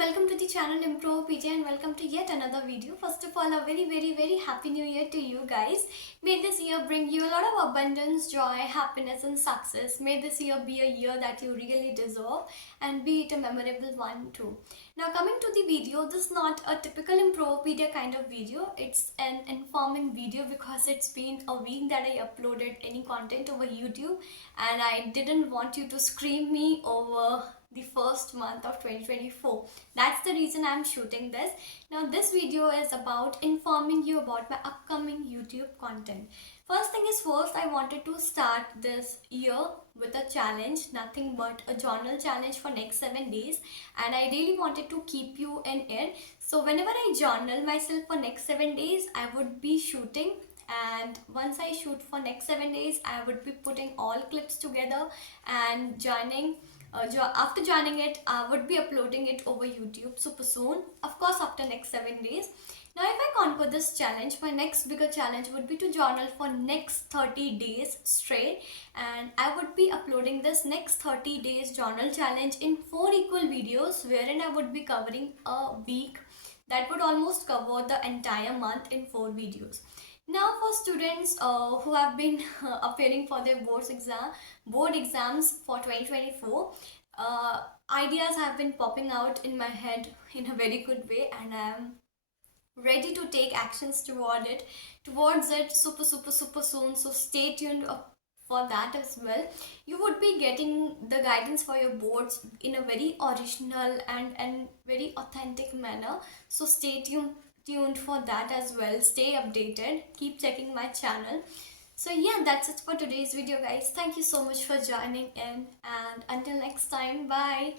welcome to the channel Improvopedia and welcome to yet another video. First of all, a very happy new year to you guys. May this year bring you a lot of abundance, joy, happiness and success. May this year be a year that you really deserve and be it a memorable one too. Now coming to the video, this is not a typical Improvopedia kind of video. It's an informing video because it's been a week that I uploaded any content over YouTube and I didn't want you to scream me over the first month of 2024. That's the reason I'm shooting this. Now this video is about informing you about my upcoming YouTube content. First thing is first, I wanted to start this year with a challenge, nothing but a journal challenge for next 7 days, and I really wanted to keep you in it. So whenever I journal myself for next 7 days, I would be shooting, and once I shoot for next 7 days, I would be putting all clips together and after joining it, I would be uploading it over YouTube super soon, of course after next 7 days. Now if I conquer this challenge, my next bigger challenge would be to journal for next 30 days straight, and I would be uploading this next 30 days journal challenge in 4 equal videos wherein I would be covering a week that would almost cover the entire month in 4 videos. Now for students who have been appearing for their board exams for 2024, ideas have been popping out in my head in a very good way, and I am ready to take actions towards it super soon. So stay tuned for that as well. You would be getting the guidance for your boards in a very original and very authentic manner. So stay tuned for that as well. Stay updated, keep checking my channel. So yeah, that's it for today's video guys. Thank you so much for joining in, and until next time, bye.